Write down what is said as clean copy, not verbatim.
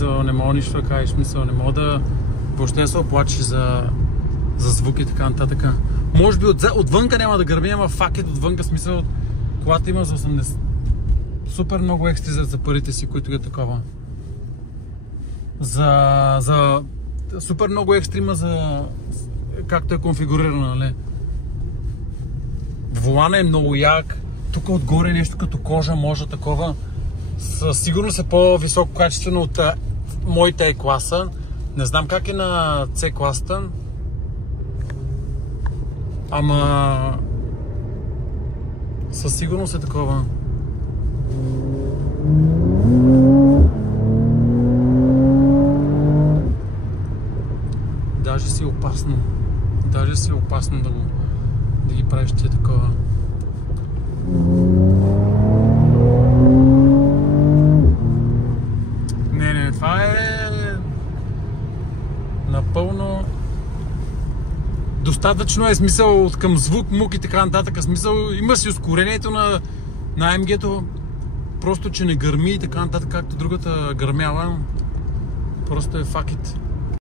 смисъл, не мога нищо да кажеш, смисъл, не мога да въобще се оплачеш за звук и така нататък. Може би отвънка няма да гърми, ама факет отвънка, смисъл, колата има за 80. Супер много екстри за парите си, които е такова. За супер много екстри има за както е конфигурирано, нали? Волана е много як. Тук отгоре нещо като кожа, може такова. Със сигурност е по-високо качествено от моите E-класа. Не знам как е на C-класата. Ама със сигурност е такова. Даже си е опасно. Даже си е опасно да ги правиш тия такова. Не, това е напълно достатъчно е смисъл от към звук, мук и така нататък. Смисъл има си ускорението на AMG-то, просто че не гърми и така нататък, както другата гърмява. Просто е факт.